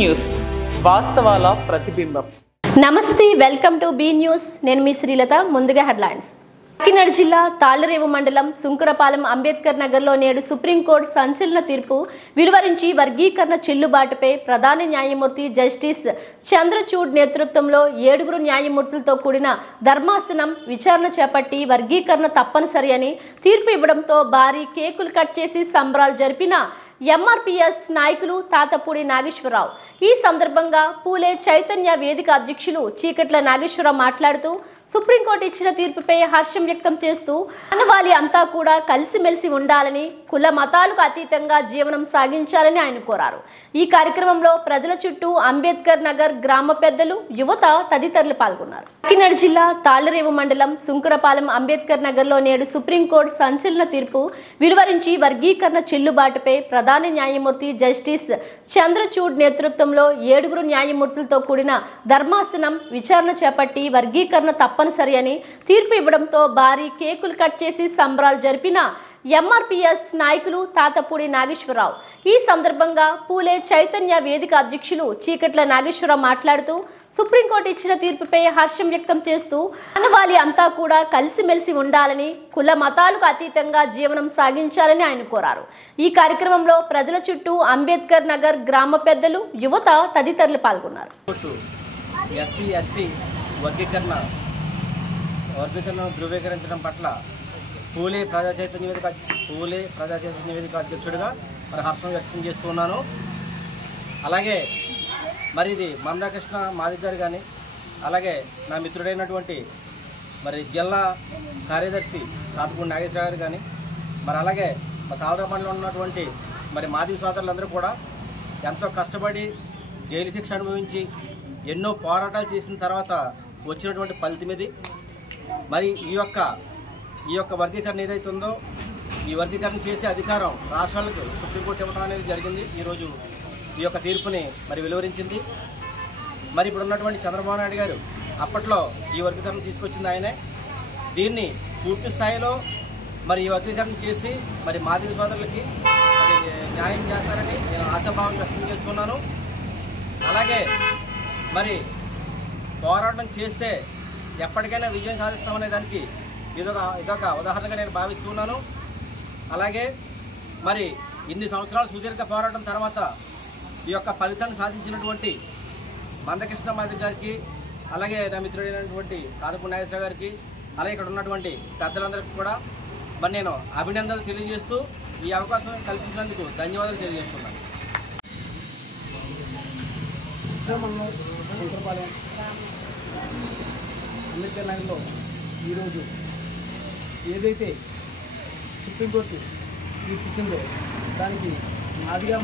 News వాస్తవాల ప్రతిబింబం. నమస్తే, welcome to be news. నేను మీ శ్రీలత. ముందుగా హెడ్లైన్స్. కాకినాడ జిల్లా తాళ్లరేవు మండలం సుంకరపాలెం అంబేద్కర్ నగర్లో నేడు సుప్రీంకోర్టు సంచలన తీర్పు వెలువరించి వర్గీకరణ చెల్లుబాటుపై ప్రధాన న్యాయమూర్తి జస్టిస్ చంద్రచూడ్ నేతృత్వంలో 7 న్యాయమూర్తులతో కూడిన ధర్మాసనం విచారణ చేపట్టి వర్గీకరణ తప్పనిసరి అని తీర్పు ఇవ్వడంతో భారీ కేకులు కట్ చేసి సంబరాలు జరిపిన ఎంఆర్పీఎస్ నాయకులు తాతపూడి నాగేశ్వరరావు. ఈ సందర్భంగా పూలే చైతన్య వేదిక అధ్యక్షులు చీకట్ల నాగేశ్వరరావు మాట్లాడుతూ సుప్రీంకోర్టు ఇచ్చిన తీర్పుపై హర్షం వ్యక్తం చేస్తూ మానవాళి అంతా కూడా కలిసిమెలిసి ఉండాలని, కుల మతాలకు అతీతంగా జీవనం సాగించాలని ఆయన కోరారు. ఈ కార్యక్రమంలో ప్రజల చుట్టూ అంబేద్కర్ నగర్ గ్రామ పెద్దలు, యువత తదితరులు పాల్గొన్నారు. కాకినాడ జిల్లా తాళ్లరేవు మండలం సుంకరపాలెం అంబేద్కర్ నగర్లో నేడు సుప్రీంకోర్టు సంచలన తీర్పు వెలువరించి వర్గీకరణ చెల్లుబాటుపై ప్రధాన న్యాయమూర్తి జస్టిస్ చంద్రచూడ్ నేతృత్వంలో 7 న్యాయమూర్తులతో కూడిన ధర్మాసనం విచారణ చేపట్టి వర్గీకరణ తప్పనిసరి అని తీర్పు ఇవ్వడంతో భారీ కేకులు కట్ చేసి సంబరాలు జరిపిన ఎంఆర్పీఎస్ నాయకులు తాతపూడి నాగేశ్వరరావు. ఈ సందర్భంగా పూలే చైతన్య వేదిక అధ్యక్షులు చీకట్ల నాగేశ్వరరావు మాట్లాడుతూ సుప్రీంకోర్టు ఇచ్చిన తీర్పుపై హర్షం వ్యక్తం చేస్తూ మానవాళి అంతా కూడా కలిసిమెలిసి ఉండాలని, కుల మతాలకు అతీతంగా జీవనం సాగించాలని ఆయన కోరారు. ఈ కార్యక్రమంలో ప్రజల చుట్టూ అంబేద్కర్ నగర్ గ్రామ పెద్దలు, యువత తదితరులు పాల్గొన్నారు. ఎస్సీ ఎస్టీ వర్గీకరణ ధృవీకరించడం పట్ల పూలే ప్రజా చైతన్య వేదిక అధ్యక్షుడిగా మరి హర్షం వ్యక్తం చేస్తున్నాను. అలాగే మరి ఇది మందాకృష్ణ మాదిక్ గారు కానీ, అలాగే నా మిత్రుడైనటువంటి మరి జిల్లా కార్యదర్శి తాతపూడి నాగేశ్వర గారు కానీ, మరి అలాగే మా తాళరాపల్లిలో ఉన్నటువంటి మరి మాదిక సోదరులందరూ కూడా ఎంతో కష్టపడి జైలు శిక్ష అనుభవించి ఎన్నో పోరాటాలు చేసిన తర్వాత వచ్చినటువంటి ఫలితం ఇది. మరి ఈ యొక్క వర్గీకరణ ఏదైతే ఉందో, ఈ వర్గీకరణ చేసే అధికారం రాష్ట్రాలకు సుప్రీంకోర్టు ఇవ్వడం అనేది జరిగింది. ఈరోజు ఈ యొక్క తీర్పుని మరి వెలువరించింది. మరి ఇప్పుడు ఉన్నటువంటి చంద్రబాబు నాయుడు గారు అప్పట్లో ఈ వర్గీకరణ తీసుకొచ్చింది ఆయనే. దీన్ని పూర్తి స్థాయిలో మరి ఈ వర్గీకరణ చేసి మరి మాదిక సోదరులకి మరి న్యాయం చేస్తారని నేను ఆశాభావం వ్యక్తం చేస్తున్నాను. అలాగే మరి పోరాటం చేస్తే ఎప్పటికైనా విజయం సాధిస్తామనే దానికి ఇదొక ఉదాహరణగా నేను భావిస్తున్నాను. అలాగే మరి ఇన్ని సంవత్సరాల సుదీర్ఘ పోరాటం తర్వాత ఈ యొక్క ఫలితాన్ని సాధించినటువంటి మందకృష్ణ మాదిక్ గారికి, అలాగే నా మిత్రుడైనటువంటి తాతపూడి నాగేశ్వర గారికి, అలాగే ఇక్కడ ఉన్నటువంటి పెద్దలందరికీ కూడా మరి నేను అభినందనలు తెలియజేస్తూ ఈ అవకాశం కల్పించినందుకు ధన్యవాదాలు తెలియజేస్తున్నాను. అంబేద్కర్ నగర్లో ఈరోజు ఏదైతే సుప్రీంకోర్టు తీర్పిచ్చిందో దానికి మాదిగా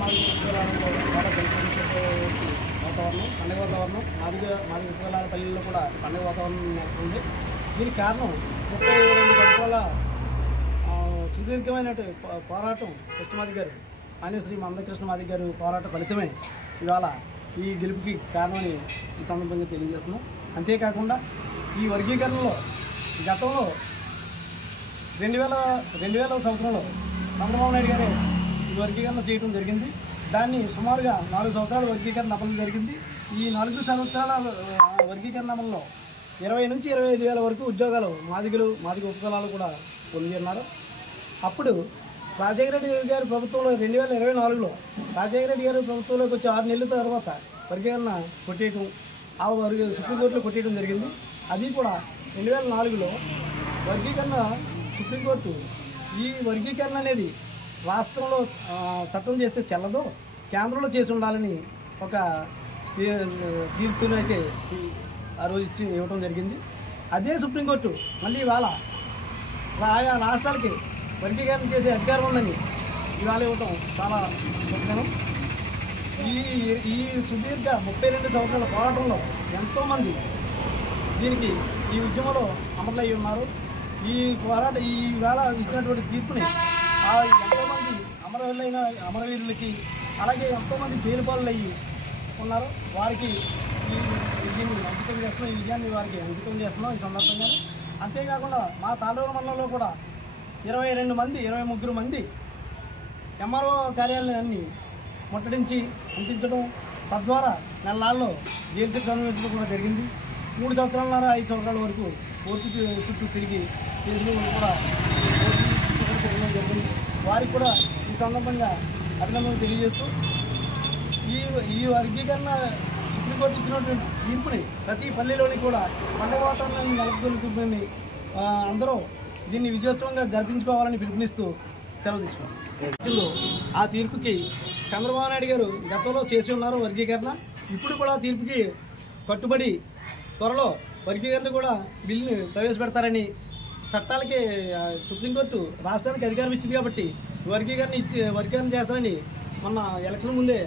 వాతావరణం, పండుగ వాతావరణం, మాదిగ విశ్వలాల పల్లెల్లో కూడా పండుగ వాతావరణం నెలకొంది. దీనికి కారణం 32 సంవత్సరాల సుదీర్ఘమైన పోరాటం కృష్ణమాదిక్ గారు, ఆయన శ్రీ మందకృష్ణ మాదిక్ గారు పోరాట ఫలితమే ఇవాళ ఈ గెలుపుకి కారణమని ఈ సందర్భంగా తెలియజేస్తున్నాం. అంతేకాకుండా ఈ వర్గీకరణలో గతంలో 2000 సంవత్సరంలో చంద్రబాబు నాయుడు గారే ఈ వర్గీకరణ చేయడం జరిగింది. దాన్ని సుమారుగా 4 సంవత్సరాల వర్గీకరణ అమలు జరిగింది. ఈ 4 సంవత్సరాల వర్గీకరణ అమలులో 20 నుంచి 25,000 వరకు ఉద్యోగాలు మాదిగ ఉపకులాలు కూడా పొందుతున్నారు. అప్పుడు రాజశేఖర రెడ్డి గారి ప్రభుత్వంలో 2024లో రాజశేఖర రెడ్డి గారి ప్రభుత్వంలోకి వచ్చి 6 నెలల తర్వాత వర్గీకరణ కొట్టేయటం, ఆ సుప్రీంకోర్టులో కొట్టేయడం జరిగింది. అది కూడా 2004లో వర్గీకరణ సుప్రీంకోర్టు ఈ వర్గీకరణ అనేది రాష్ట్రంలో చట్టం చేస్తే చెల్లదు, కేంద్రంలో చేసి ఉండాలని ఒక తీర్పును అయితే ఆ రోజు ఇవ్వడం జరిగింది. అదే సుప్రీంకోర్టు మళ్ళీ ఇవాళ ఆయా రాష్ట్రాలకి వర్గీకరణ చేసే అధికారం ఉందని ఇవాళ ఇవ్వటం చాలా ముఖ్యం. ఈ సుదీర్ఘ 32 సంవత్సరాల పోరాటంలో ఎంతోమంది దీనికి ఈ ఉద్యమంలో అమరులయ్యి ఉన్నారు. ఈ వేళ ఇచ్చినటువంటి తీర్పుని ఎంతోమంది అమరవీరులకి, అలాగే ఎంతోమంది జైలుపాలయ్యి ఉన్నారు, వారికి దీన్ని అంకితం చేస్తున్నాం, ఈ విజయాన్ని వారికి అంకితం చేస్తున్నాం ఈ సందర్భంగా. అంతేకాకుండా మా తాళూరు మండలంలో కూడా 23 మంది ఎంఆర్ఓ కార్యాలయాన్ని ముట్టడించి అంటించడం, తద్వారా నెలల్లో జైలు శిక్ష అనుభవించడం కూడా జరిగింది. 3 సంవత్సరాలన్నర 5 సంవత్సరాల వరకు కోర్టు చుట్టూ తిరిగి కేసులు కూడా తిరగడం జరిగింది. వారికి కూడా ఈ సందర్భంగా అభినందనలు తెలియజేస్తూ ఈ వర్గీకరణ సుప్రీంకోర్టు ఇచ్చినటువంటి తీర్పుని ప్రతి పల్లెలోని కూడా పండుగ వాతావరణాన్ని నెలకొల్పుని అందరూ దీన్ని విజయోత్సవంగా జరిపించుకోవాలని పిలుపునిస్తూ సెలవు తీసుకున్నారు. ఆ తీర్పుకి చంద్రబాబు నాయుడు గారు గతంలో చేసి ఉన్నారు వర్గీకరణ. ఇప్పుడు కూడా తీర్పుకి కట్టుబడి త్వరలో వర్గీకరణ కూడా బిల్లుని ప్రవేశపెడతారని, చట్టాలకి సుప్రీంకోర్టు రాష్ట్రానికి అధికారం ఇచ్చింది కాబట్టి వర్గీకరణ చేస్తారని మొన్న ఎలక్షన్ ముందే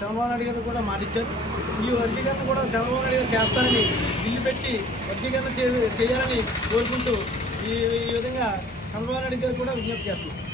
చంద్రబాబు నాయుడు గారు కూడా మాటిచ్చారు. ఈ వర్గీకరణ కూడా చంద్రబాబు నాయుడు గారు చేస్తారని బిల్లు పెట్టి వర్గీకరణ చేయాలని కోరుకుంటూ ఈ విధంగా చంద్రబాబు నాయుడు గారు కూడా విజ్ఞప్తి చేస్తున్నారు.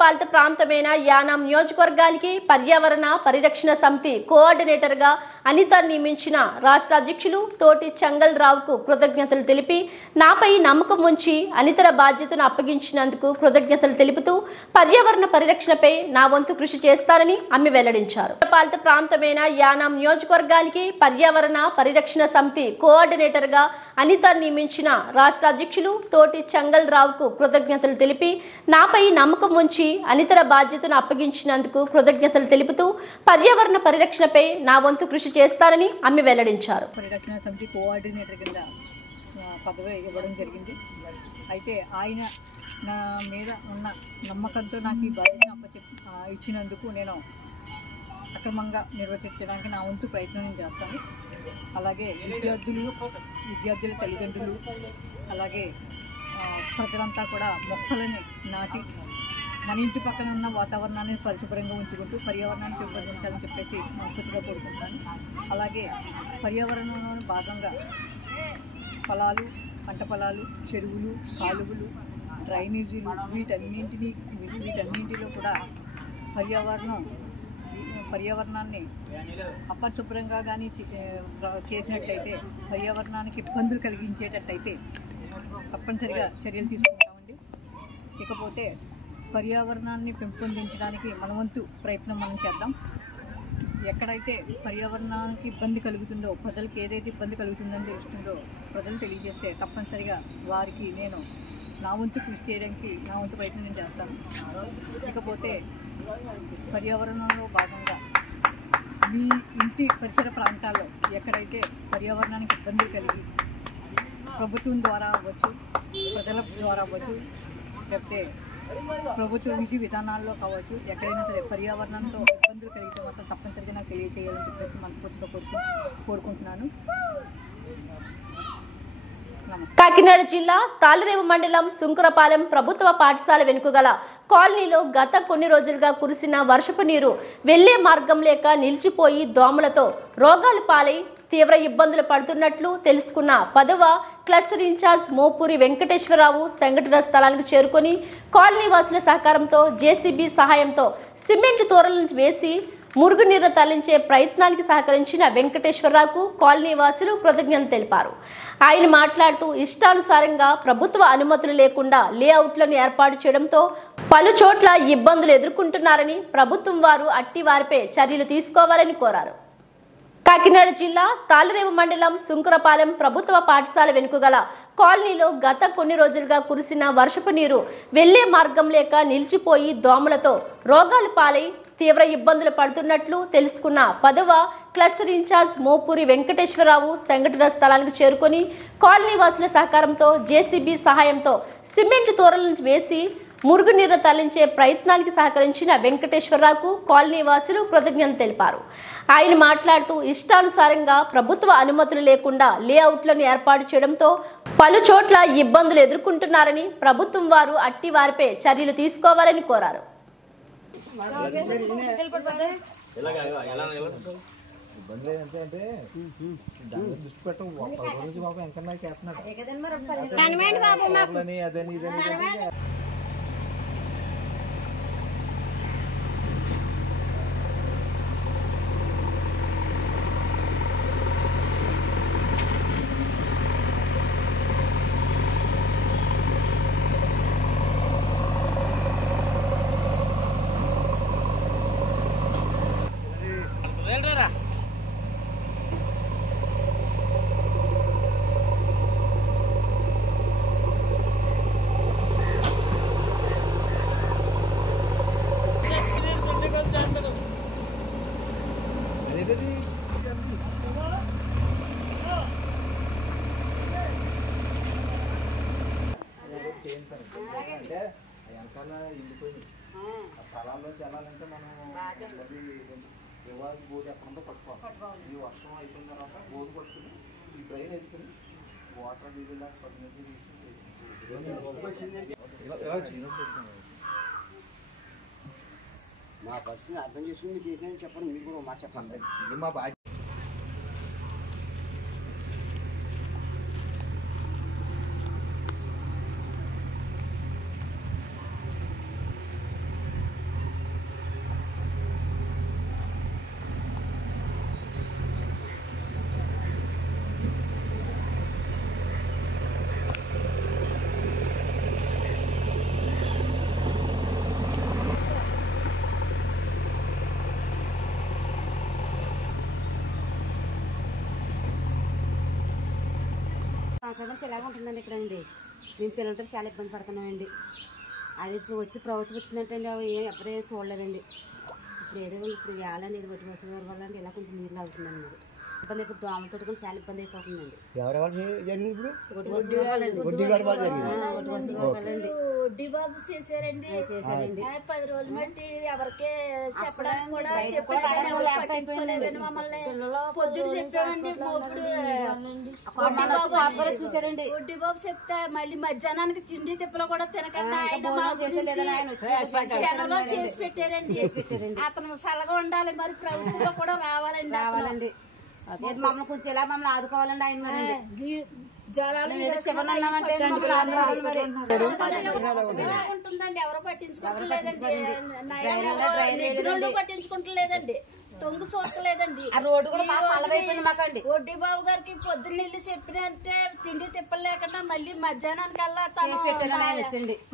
పాలిత ప్రాంతమైన యానాం నియోజకవర్గానికి పర్యావరణ పరిరక్షణ సమితి కోఆర్డినేటర్గా అనిత నియమించిన రాష్ట్ర అధ్యక్షులు తోటి చెంగల్ రావుకు కృతజ్ఞతలు తెలిపి నాపై నమ్మకం ఉంచి అనితర బాధ్యతను అప్పగించినందుకు కృతజ్ఞతలు తెలుపుతూ పర్యావరణ పరిరక్షణపై నా వంతు కృషి చేస్తానని ఆమె వెల్లడించారు. పాలిత ప్రాంతమైన యానాం నియోజకవర్గానికి పర్యావరణ పరిరక్షణ సమితి కోఆర్డినేటర్గా అనిత నియమించిన రాష్ట్ర అధ్యక్షులు తోటి చెంగల్ రావుకు కృతజ్ఞతలు తెలిపి నాపై నమ్మకం ఉంచి అనితర బాధ్యతను అప్పగించినందుకు కృతజ్ఞతలు తెలుపుతూ పర్యావరణ పరిరక్షణపై నా వంతు కృషి చేస్తానని ఆమె వెల్లడించారు. పరిరక్షణ సమితి కోఆర్డినేటర్ కింద పదవి ఇవ్వడం జరిగింది. అయితే ఆయన నా మీద ఉన్న నమ్మకంతో నాకు ఈ బాధ్యతను ఇచ్చినందుకు నేను అక్రమంగా నిర్వర్తించడానికి నా వంతు ప్రయత్నం చేస్తాను. అలాగే విద్యార్థుల తల్లిదండ్రులు అలాగే ప్రజలంతా కూడా మొక్కలని నాటి మన ఇంటి పక్కన ఉన్న వాతావరణాన్ని పరిశుభ్రంగా ఉంచుకుంటూ పర్యావరణాన్ని పెంపొందించాలని చెప్పేసి మనస్ఫూర్తిగా కోరుకుంటాను. అలాగే పర్యావరణంలో భాగంగా పొలాలు, పంట పొలాలు, చెరువులు, కాలువలు, డ్రైనేజీలు వీటన్నింటిలో కూడా పర్యావరణాన్ని అపరిశుభ్రంగా కానీ చేసినట్టయితే పర్యావరణానికి ఇబ్బందులు కలిగించేటట్టయితే తప్పనిసరిగా చర్యలు తీసుకుంటామండి. ఇకపోతే పర్యావరణాన్ని పెంపొందించడానికి మనవంతు ప్రయత్నం మనం చేద్దాం. ఎక్కడైతే పర్యావరణానికి ఇబ్బంది కలుగుతుందో, ప్రజలకు ఏదైతే ఇబ్బంది కలుగుతుందని తెలుస్తుందో ప్రజలు తెలియజేస్తే తప్పనిసరిగా వారికి నేను నా వంతు కృషి చేయడానికి నా వంతు ప్రయత్నం నేను చేస్తాను. ఇకపోతే పర్యావరణంలో భాగంగా మీ ఇంటి పరిసర ప్రాంతాల్లో ఎక్కడైతే పర్యావరణానికి ఇబ్బంది కలిగి ప్రభుత్వం ద్వారా అవ్వచ్చు, ప్రజల ద్వారా అవ్వచ్చు, లేకపోతే ప్రభుత్వ విధి విధానాల్లో కావచ్చు, ఎక్కడైనా సరే పర్యావరణంలో ఇబ్బందులు కలిగితే మాత్రం తప్పనిసరిగా నాకు తెలియజేయాలని చెప్పేసి మనస్ఫూర్తిగా కోరుకుంటున్నాను. కాకినాడ జిల్లా తాళరేవు మండలం సుంకరపాలెం ప్రభుత్వ పాఠశాల వెనుకగల కాలనీలో గత కొన్ని రోజులుగా కురిసిన వర్షపు నీరు వెళ్లే మార్గం లేక నిలిచిపోయి దోమలతో రోగాలు పాలై తీవ్ర ఇబ్బందులు పడుతున్నట్లు తెలుసుకున్న 10వ క్లస్టర్ ఇన్ఛార్జ్ మోపూరి వెంకటేశ్వరరావు సంఘటన స్థలానికి చేరుకొని కాలనీ వాసుల సహకారంతో జేసీబీ సహాయంతో సిమెంట్ తోరలను వేసి మురుగునీరు తరలించే ప్రయత్నానికి సహకరించిన వెంకటేశ్వరరావుకు కాలనీ వాసులు కృతజ్ఞతలు తెలిపారు. ఆయన మాట్లాడుతూ ఇష్టానుసారంగా ప్రభుత్వ అనుమతులు లేకుండా లేఅవుట్లను ఏర్పాటు చేయడంతో పలు చోట్ల ఇబ్బందులు ఎదుర్కొంటున్నారని ప్రభుత్వం వారు అట్టి వారిపై చర్యలు తీసుకోవాలని కోరారు. కాకినాడ జిల్లా తాళరేవు మండలం సుంకరపాలెం ప్రభుత్వ పాఠశాల వెనుకగల కాలనీలో గత కొన్ని రోజులుగా కురిసిన వర్షపు నీరు వెళ్లే మార్గం లేక నిలిచిపోయి దోమలతో రోగాలు పాలై తీవ్ర ఇబ్బందులు పడుతున్నట్లు తెలుసుకున్న 10వ క్లస్టర్ ఇన్ఛార్జ్ మోపూరి వెంకటేశ్వరరావు సంఘటన స్థలానికి చేరుకొని కాలనీ వాసుల సహకారంతో జేసీబీ సహాయంతో సిమెంట్ తోరలను వేసి మురుగునీరు తరలించే ప్రయత్నానికి సహకరించిన వెంకటేశ్వరరావుకు కాలనీ వాసులు కృతజ్ఞతలు తెలిపారు. ఆయన మాట్లాడుతూ ఇష్టానుసారంగా ప్రభుత్వ అనుమతులు లేకుండా లేఅవుట్లను ఏర్పాటు చేయడంతో పలు చోట్ల ఇబ్బందులు ఎదుర్కొంటున్నారని ప్రభుత్వం వారు అట్టి వారిపై చర్యలు తీసుకోవాలని కోరారు. చాలా ఎండిపోయినాయి. ఆ స్థలాల్లో వెళ్ళాలంటే మనం మళ్ళీ వివాది బోధి ఎక్కడంతో పట్టుకోవాలి. ఈ వర్షం అయిపోయిన తర్వాత బోధి పట్టుకుని ఈ డ్రైన్ వేసుకుని వాటర్ దిగులా మా పరిస్థితిని అర్థం చేసుకుని చేసానని చెప్పండి. మీకు కూడా మాట చెప్పండి. ఇది మా బాధ్యత. సమస్య ఎలాగ ఉంటుందండి ఇక్కడ అండి. మేము పిల్లలతో చాలా ఇబ్బంది పడుతున్నామండి. అది ఇప్పుడు వచ్చి ప్రభుత్వం వచ్చిందంటే అండి అవి ఎప్పుడూ చూడలేదండి. ఇప్పుడు వేయాలని ఇది ఒట్టి వస్తువుల వల్ల అండి ఇలా కొంచెం నీళ్ళు అవుతుందండి. మరి ఇబ్బంది అయిపోతుంది. దోమలతో కూడా చాలా ఇబ్బంది అయిపోతుందండి. ఎవరెవరు జరిగింది ఇప్పుడు? ఒట్టి వస్తువుల వాళ్ళండి. వడ్డీ గారు వాళ్ళు జరిగింది. ఒట్టి వస్తువుల వాళ్ళండి. వడ్డీ బాబు చేశారండి. 10 రోజులు బట్టి ఎవరికి చెప్పడానికి కూడా పట్టించుకోలేదని మమ్మల్ని పొద్దుడు చెప్పామండి. ఇప్పుడు చూసారండి. వడ్డీ బాబు చెప్తే మళ్ళీ మధ్యాహ్నానికి తిండి తిప్పలు కూడా తినకుండా శనలో చేసి పెట్టారండి. అతను సలగా ఉండాలి. మరి ప్రభుత్వంలో కూడా రావాలండి. మమ్మల్ని కొంచెం ఎలా మమ్మల్ని ఆదుకోవాలండి ఆయన. మరి జ్వరాలు ఉంటుందండి. ఎవరు పట్టించుకుంటలేదండి. తొంగు చూడలేదండి. వడ్డీ బాబు గారికి పొద్దున్న వెళ్ళి చెప్పినంటే తిండి తిప్పలు లేకుండా మళ్ళీ మధ్యాహ్నానికల్లా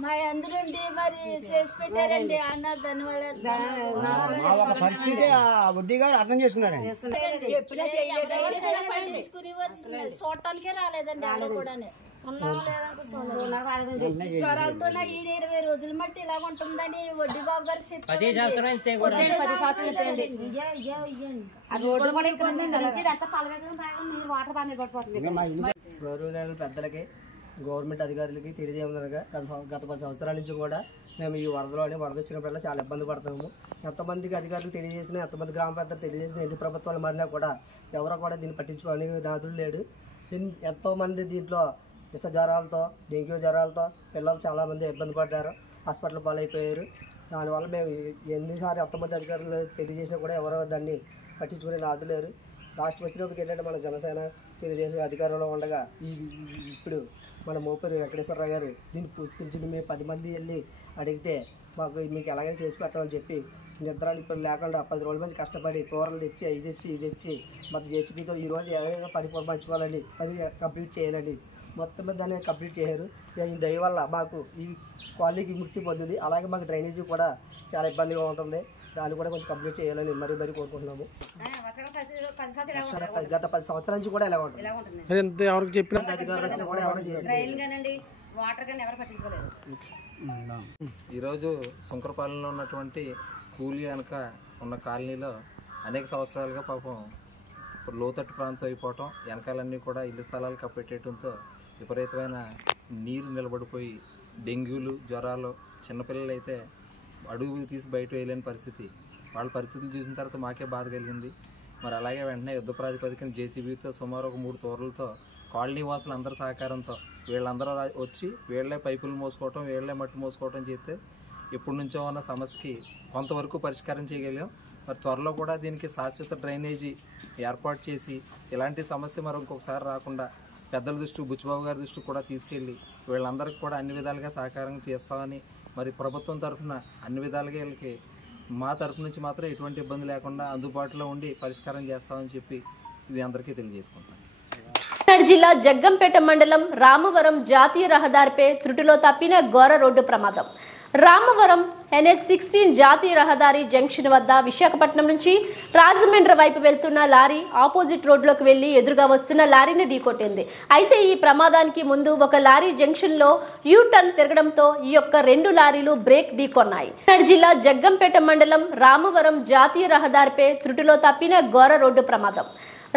మా అందులోండి మరి చేసి పెట్టారండి అన్న. ధన్యవాదాలు. పరిస్థితి వడ్డీ గారు అర్థం చేసుకున్నారండి. పట్టించుకుని చూడటానికే రాలేదండి. వాళ్ళు కూడా జ్వరాలతో 20 రోజుల మట్టి ఇలా ఉంటుందని వడ్డీ బాబు గారికి చెప్పి గౌరవ పెద్దలకి గవర్నమెంట్ అధికారులకి తెలియజేయమనగా గత 10 సంవత్సరాల నుంచి కూడా మేము ఈ వరద వచ్చినప్పుడల్లా చాలా ఇబ్బంది పడుతున్నాము. ఎంతమందికి అధికారులు తెలియజేసినా, ఎంతమంది గ్రామ పెద్దలు తెలియజేసినా, ఎన్ని ప్రభుత్వాలు మారినా కూడా ఎవరో కూడా దీన్ని పట్టించుకోవడానికి నాదులు లేడు. ఎంతోమంది దీంట్లో విష జ్వరాలతో, డెంగ్యూ జ్వరాలతో పిల్లలు చాలామంది ఇబ్బంది పడ్డారు, హాస్పిటల్ పాలైపోయారు. దానివల్ల మేము ఎన్నిసార్లు ఎంతమంది అధికారులు తెలియజేసినా కూడా ఎవరో దాన్ని పట్టించుకునే నాదులేరు. లాస్ట్ వచ్చినప్పటికి ఏంటంటే మన జనసేన తెలుగుదేశం అధికారంలో ఉండగా ఇప్పుడు మన మోపూరి వెంకటేశ్వరరావు గారు దీన్ని పూసుకుంచి మేము 10 మంది వెళ్ళి అడిగితే మీకు ఎలాగైనా చేసి పెట్టామని చెప్పి నిద్రలు ఇప్పుడు లేకుండా 10 రోజుల మంది కష్టపడి కూరలు తెచ్చి ఇది తెచ్చి మొత్తం జేసీబీతో ఈరోజు ఏదైనా పని పంచుకోవాలని, పని కంప్లీట్ చేయాలని మొత్తం మీద దాన్ని కంప్లీట్ చేశారు. ఈ దయ వల్ల మాకు ఈ కాలనీకి విముక్తి పొందింది. అలాగే మాకు డ్రైనేజీ కూడా చాలా ఇబ్బందిగా ఉంటుంది. దాన్ని కూడా కొంచెం కంప్లీట్ చేయాలని మరీ కోరుకుంటున్నాము. గత 10 సంవత్సరాల నుంచి కూడా ఇలా ఉంటుంది. ఎవరికి చెప్పిన ఈరోజు శంకరపాలెంలో ఉన్నటువంటి స్కూల్ వెనక ఉన్న కాలనీలో అనేక సంవత్సరాలుగా పాపం లోతట్టు ప్రాంతం అయిపోవటం, వెనకాలన్నీ కూడా ఇల్లు స్థలాలు కప్పెట్టేయడంతో విపరీతమైన నీరు నిలబడిపోయి డెంగ్యూలు, జ్వరాలు, చిన్నపిల్లలు అయితే అడుగు తీసి బయట వేయలేని పరిస్థితి. వాళ్ళ పరిస్థితులు చూసిన తర్వాత మాకే బాధ కలిగింది. మరి అలాగే వెంటనే యుద్ధ ప్రాతిపదికన జేసీబీతో సుమారు ఒక 3 తోరలతో కాలనీ వాసులు అందరి సహకారంతో వీళ్ళందరూ వచ్చి వీళ్లే పైపులు మోసుకోవటం, వీళ్లే మట్టి మోసుకోవటం చేస్తే ఎప్పటి నుంచో ఉన్న సమస్యకి కొంతవరకు పరిష్కారం చేయగలిగాం. మరి త్వరలో కూడా దీనికి శాశ్వత డ్రైనేజీ ఏర్పాటు చేసి ఇలాంటి సమస్య మరి ఇంకొకసారి రాకుండా పెద్దల దృష్టి, బుచ్చిబాబు గారి దృష్టి కూడా తీసుకెళ్ళి వీళ్ళందరికీ కూడా అన్ని విధాలుగా సహకారం చేస్తామని, మరి ప్రభుత్వం తరఫున అన్ని విధాలుగా వీళ్ళకి మా తరఫు నుంచి మాత్రం ఎటువంటి ఇబ్బంది లేకుండా అందుబాటులో ఉండి పరిష్కారం చేస్తామని చెప్పి ఇవి అందరికీ తెలియజేసుకుంటున్నాను. జిల్లా జగ్గంపేట మండలం రామవరం జాతీయ రహదారిపై త్రుటిలో తప్పిన ఘోర రోడ్డు ప్రమాదం. రామవరం NH16 జాతీయ రహదారి జంక్షన్ వద్ద విశాఖపట్నం నుంచి రాజమండ్రి వైపు వెళ్తున్న లారీ ఆపోజిట్ రోడ్లోకి వెళ్లి ఎదురుగా వస్తున్న లారీని ఢీకొట్టింది. అయితే ఈ ప్రమాదానికి ముందు ఒక లారీ జంక్షన్లో యూటర్న్ తిరగడంతో ఈ యొక్క 2 లారీలు బ్రేక్ ఢీకొన్నాయి. జిల్లా జగ్గంపేట మండలం రామవరం జాతీయ రహదారిపై త్రుటిలో తప్పిన ఘోర రోడ్డు ప్రమాదం.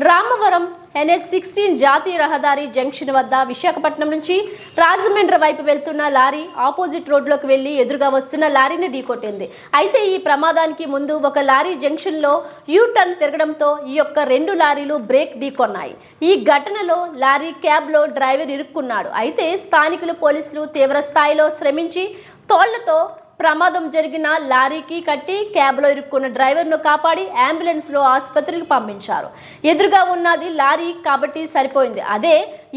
రామవరం NH16 జాతీయ రహదారి జంక్షన్ వద్ద విశాఖపట్నం నుంచి రాజమండ్రి వైపు వెళ్తున్న లారీ ఆపోజిట్ రోడ్లోకి వెళ్లి ఎదురుగా వస్తున్న లారీని ఢీకొట్టింది. అయితే ఈ ప్రమాదానికి ముందు ఒక లారీ జంక్షన్లో యూటర్న్ తిరగడంతో ఈ యొక్క 2 లారీలు బ్రేక్ ఢీకొన్నాయి. ఈ ఘటనలో లారీ క్యాబ్లో డ్రైవర్ ఇరుక్కున్నాడు. అయితే స్థానికులు పోలీసులు తీవ్ర స్థాయిలో శ్రమించి తోళ్లతో ప్రమాదం జరిగిన లారీకి కట్టి క్యాబ్లో ఇరుక్కున్న డ్రైవర్ను కాపాడి అంబులెన్స్లో ఆసుపత్రికి పంపించారు. ఎదురుగా ఉన్నది లారీ కాబట్టి సరిపోయింది. అదే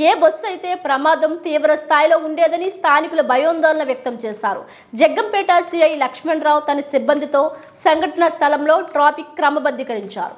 ఏ బస్సు అయితే ప్రమాదం తీవ్ర స్థాయిలో ఉండేదని స్థానికులు భయోందోళన వ్యక్తం చేశారు. జగ్గంపేట సిఐ లక్ష్మణరావు తన సిబ్బందితో సంఘటనా స్థలంలో ట్రాఫిక్ క్రమబద్ధీకరించారు.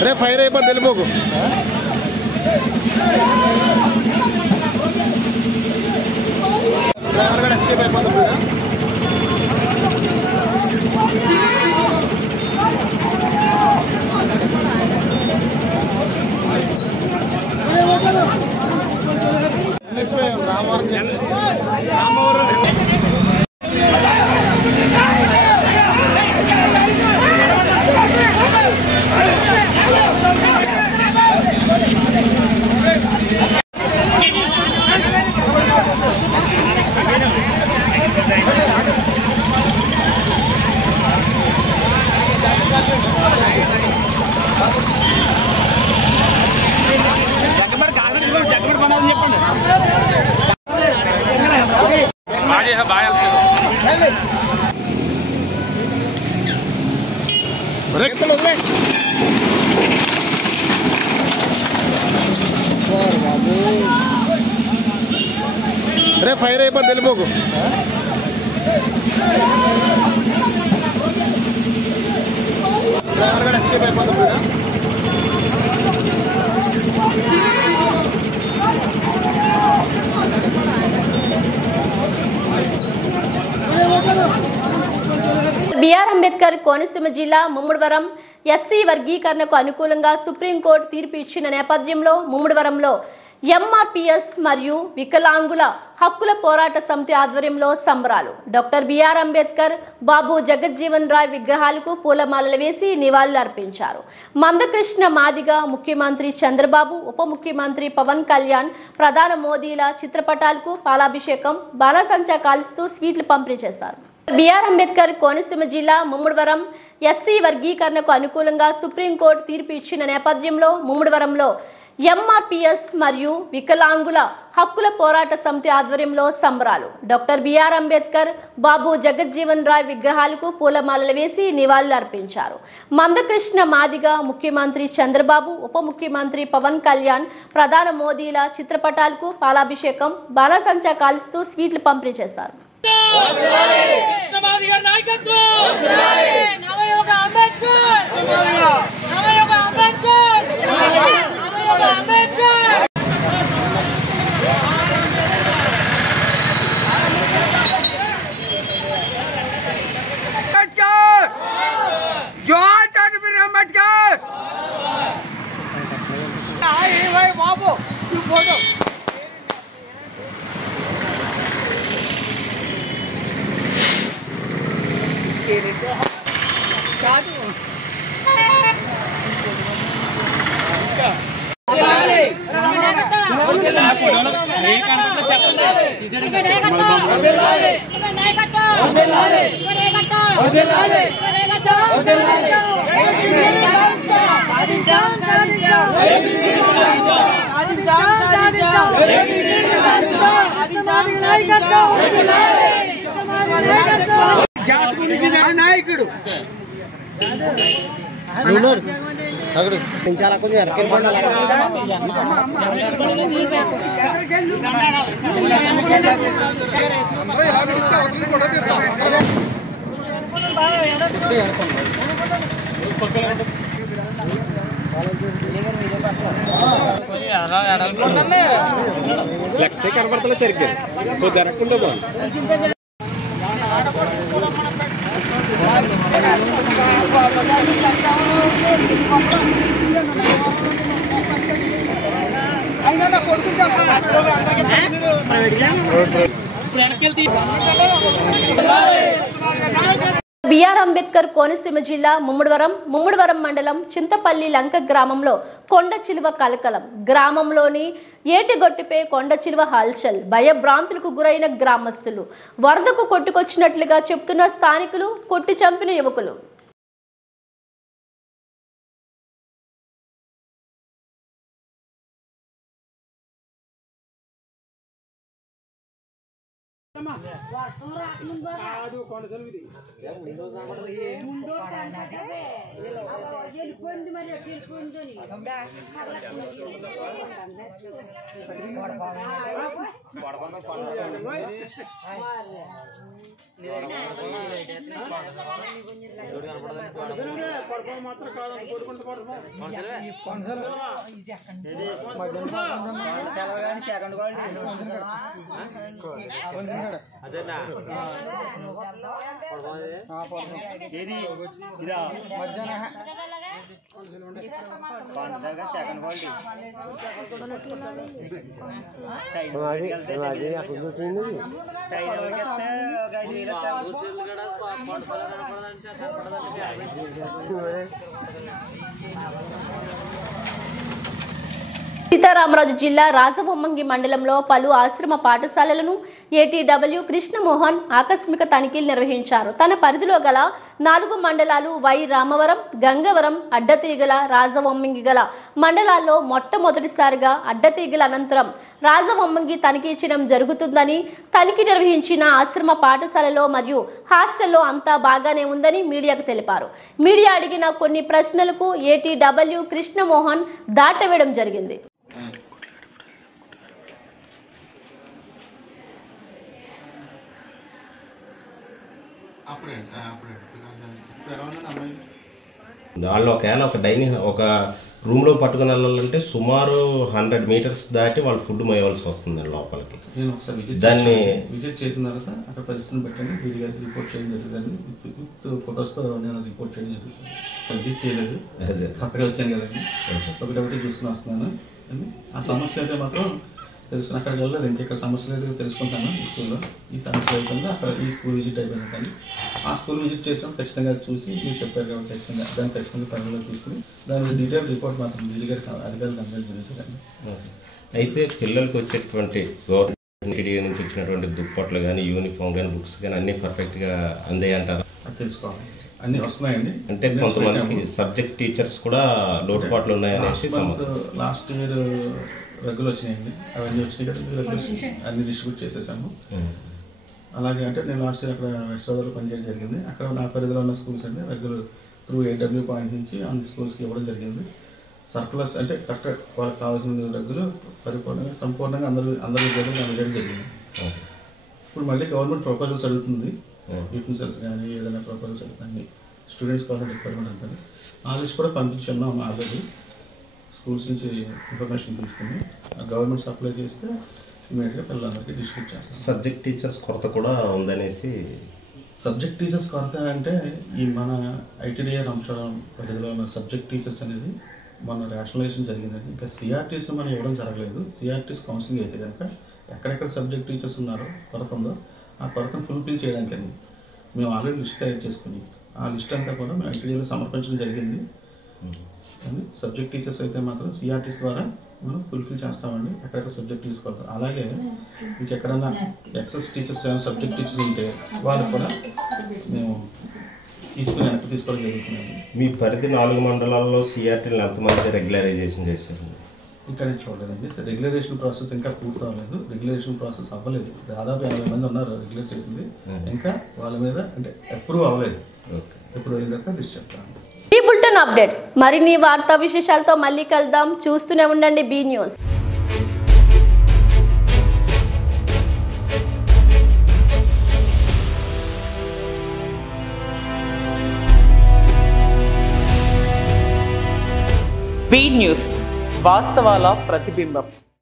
अरे फायर అయిపోతే వెళ్ళిపోకు డ్రైవర్ కూడా ఎస్కేప్ అయిపోతాడు अरे फायर అయిపోతే వెళ్ళిపోకు డ్రైవర్ కూడా ఎస్కేప్ అయిపోతాడు బిఆర్ అంబేద్కర్ కోనసీమ జిల్లా ముమ్మడివరం ఎస్సీ వర్గీకరణకు అనుకూలంగా సుప్రీంకోర్టు తీర్పు ఇచ్చిన నేపథ్యంలో ముమ్మడివరంలో ఎంఆర్పిఎస్ మరియు వికలాంగుల హక్కుల పోరాట సమితి ఆధ్వర్యంలో సంబరాలు. డాక్టర్ బిఆర్ అంబేద్కర్, బాబు జగజ్జీవన్ రాయ్ విగ్రహాలకు పూలమాలలు వేసి నివాళులు అర్పించారు. మందకృష్ణ మాదిగ, ముఖ్యమంత్రి చంద్రబాబు, ఉప ముఖ్యమంత్రి పవన్ కళ్యాణ్, ప్రధాని మోదీల చిత్రపటాలకు పాలాభిషేకం, బాణసంచా కాల్చుతూ స్వీట్లు పంపిణీ చేశారు. బిఆర్ అంబేద్కర్ కోనసీమ జిల్లా ముమ్మడివరం ఎస్సీ వర్గీకరణకు అనుకూలంగా సుప్రీంకోర్టు తీర్పు ఇచ్చిన నేపథ్యంలో ముమ్మడివరంలో ఎంఆర్పిఎస్ మరియు వికలాంగుల హక్కుల పోరాట సమితి ఆధ్వర్యంలో సంబరాలు. డాక్టర్ బిఆర్ అంబేద్కర్, బాబు జగజ్జీవన్ రాయ్ విగ్రహాలకు పూలమాలలు వేసి నివాళులు అర్పించారు. మందకృష్ణ మాదిగ, ముఖ్యమంత్రి చంద్రబాబు, ఉప ముఖ్యమంత్రి పవన్ కళ్యాణ్, ప్రధాని మోదీల చిత్రపటాలకు పాలాభిషేకం, బాణసంచా కాల్చుతూ స్వీట్లు పంపిణీ చేశారు. కాదు నాయకుడు చాలా కొంచెం లెక్సే కనబడతలే సరిగ్గా కొద్ది ఎరక్కుంటే బాగుంది. బిఆర్ అంబేద్కర్ కోనసీమ జిల్లా ముమ్మడివరం మండలం చింతపల్లి లంక గ్రామంలో కొండ చిలువ కలకలం. గ్రామంలోని ఏటిగొట్టిపై కొండ చిలువ హల్చల్. భయభ్రాంతులకు గురైన గ్రామస్తులు. వరదకు కొట్టుకొచ్చినట్లుగా చెప్తున్న స్థానికులు. కొట్టి చంపిన యువకులు. సీతారామరాజు జిల్లా రాజవొమ్మంగి మండలంలో పలు ఆశ్రమ పాఠశాలలను ఏటీడబ్ల్యూ కృష్ణమోహన్ ఆకస్మిక తనిఖీలు నిర్వహించారు. తన పరిధిలో గల 4 మండలాలు వై రామవరం, గంగవరం, అడ్డతీగల, రాజవొమ్మంగి గల మండలాల్లో మొట్టమొదటిసారిగా అడ్డతీగల అనంతరం రాజవొమ్మంగి తనిఖీ చేయడం జరుగుతుందని, తనిఖీ నిర్వహించిన ఆశ్రమ పాఠశాలలో మరియు హాస్టల్లో అంతా బాగానే ఉందని మీడియాకు తెలిపారు. మీడియా అడిగిన కొన్ని ప్రశ్నలకు ఏటీడబ్ల్యూ కృష్ణమోహన్ దాటవేయడం జరిగింది. వాళ్ళు ఒకవేళ ఒక రూమ్లో పట్టుకుని వెళ్ళాలంటే సుమారు 100 మీటర్స్ దాటి వాళ్ళు ఫుడ్ మోయవలసి వస్తుంది లోపలికి. నేను ఒకసారి దాన్ని విజిట్ చేసినారా సార్? అక్కడ పరిస్థితిని పెట్టండి, వీడియో రిపోర్ట్ చేయడం జరుగుతుంది. విత్ ఫొటోస్తో నేను రిపోర్ట్ చేయడం జరుగుతుంది. విజిట్ చేయలేదు, కొత్తగా వచ్చాను కదండి, ఒకటి చూసుకుని వస్తున్నాను. ఆ సమస్య అయితే మాత్రం తెలుసుకుని అక్కడికి వెళ్ళలేదు, ఇంకెక్కడ సమస్యలు అయితే తెలుసుకుంటాను. ఈ స్కూల్లో ఈ సమస్య అయిపోయింది, అక్కడ ఈ స్కూల్ విజిట్ అయిపోయింది. కానీ ఆ స్కూల్ విజిట్ చేసాం, ఖచ్చితంగా చూసి మీరు చెప్పారు కాబట్టి ఖచ్చితంగా దాన్ని ఖచ్చితంగా పరిగణలో తీసుకుని దాని డీటెయిల్ రిపోర్ట్ మాత్రం డీజీ గారికి అధికారులకు అందజేయడం జరుగుతుందండి. అయితే పిల్లలకు వచ్చేటువంటి గవర్నమెంట్ నుంచి వచ్చినటువంటి దుప్పట్లు కానీ, యూనిఫామ్ కానీ, బుక్స్ కానీ అన్నీ పర్ఫెక్ట్గా అందాయంటారా? తెలుసుకోవాలి, అన్నీ వస్తున్నాయండి. అంటే కొంతమందికి సబ్జెక్ట్ టీచర్స్ కూడా లోటుపాట్లు ఉన్నాయనేసి లాస్ట్ ఇయర్ రెగ్యులర్ వచ్చినాయండి, అవన్నీ వచ్చినాయి కదా, రెగ్యులర్స్ అన్ని డిస్ట్రిబ్యూట్ చేసేసాము. అలాగే అంటే నేను లాస్ట్ ఇయర్ అక్కడ వెస్ట్ గోదావరిలో పనిచేయడం జరిగింది. అక్కడ నా పరిధిలో ఉన్న స్కూల్స్ అంటే రెగ్యులర్ త్రూ ఏడబ్ల్యూ పాయింట్ నుంచి అన్ని స్కూల్స్కి ఇవ్వడం జరిగింది. సర్కులర్స్ అంటే కరెక్ట్గా వాళ్ళకి కావాల్సిన రెగ్యులర్ పరిపూర్ణంగా సంపూర్ణంగా అందరి విద్యార్థులు అందజేయడం జరిగింది. ఇప్పుడు మళ్ళీ గవర్నమెంట్ ప్రపోజల్స్ అడుగుతుంది, యూనివర్సల్స్ కానీ ఏదైనా ప్రపోజల్స్ అడుగుతుంది, స్టూడెంట్స్ కావాలని రిక్వైర్మెంట్ ఉంటుంది. ఆ లిస్ట్ కూడా పంపించున్నాం ఆల్రెడీ. స్కూల్స్ నుంచి ఇన్ఫర్మేషన్ తీసుకుని గవర్నమెంట్ సప్లై చేస్తే ఇమీడియట్గా పిల్లలందరికీ డిస్ట్రిబ్యూట్ చేస్తాం. సబ్జెక్ట్ టీచర్స్ కొరత కూడా ఉందనేసి. సబ్జెక్ట్ టీచర్స్ కొరత అంటే ఈ మన ఐటీడీఆర్ అంశం పరిధిలో ఉన్న సబ్జెక్ట్ టీచర్స్ అనేది మన రేషనలైజేషన్ జరిగిందండి. ఇంకా సిఆర్టీస్ మనం ఇవ్వడం జరగలేదు. సిఆర్టీస్ కౌన్సిలింగ్ అయితే కనుక ఎక్కడెక్కడ సబ్జెక్ట్ టీచర్స్ ఉన్నారో కొరత ఉందో ఆ కొరతను ఫుల్ఫిల్ చేయడానికండి మేము ఆల్రెడీ లిస్ట్ తయారు చేసుకుని ఆ లిస్ట్ అంతా కూడా మేము ఐటీడీలో సమర్పించడం జరిగింది. సబ్జెక్ట్ టీచర్స్ అయితే మాత్రం సిఆర్టీస్ ద్వారా మనం ఫుల్ఫిల్ చేస్తామండి. ఎక్కడెక్కడ సబ్జెక్ట్ తీసుకోవాలి. అలాగే ఇంకెక్కడన్నా ఎక్సెస్ టీచర్స్ ఏమైనా సబ్జెక్ట్ టీచర్స్ ఉంటే వాళ్ళకి కూడా మేము వెనక్కి తీసుకోవడం జరుగుతుందండి. మీ పరిధి 4 మండలాల్లో సిఆర్టీలు ఎంతమంది రెగ్యులరైజేషన్ చేశారు? ఇంకా నేను చూడలేదండి. రెగ్యులరేషన్ ప్రాసెస్ ఇంకా పూర్తి అవ్వలేదు. రెగ్యులరేషన్ ప్రాసెస్ అవ్వలేదు. దాదాపు 50 మంది ఉన్నారు రెగ్యులేట్ చేసింది. ఇంకా వాళ్ళ మీద అంటే అప్రూవ్ అవ్వలేదు. ఎప్పుడు అయిన తర్వాత లిస్ట్ చెప్తాను. ఈ బులెటిన్ అప్డేట్స్ మరిన్ని వార్తా విశేషాలతో మళ్ళీ కలుద్దాం. చూస్తూనే ఉండండి బీ న్యూస్. బీ న్యూస్ వాస్తవాల ప్రతిబింబం.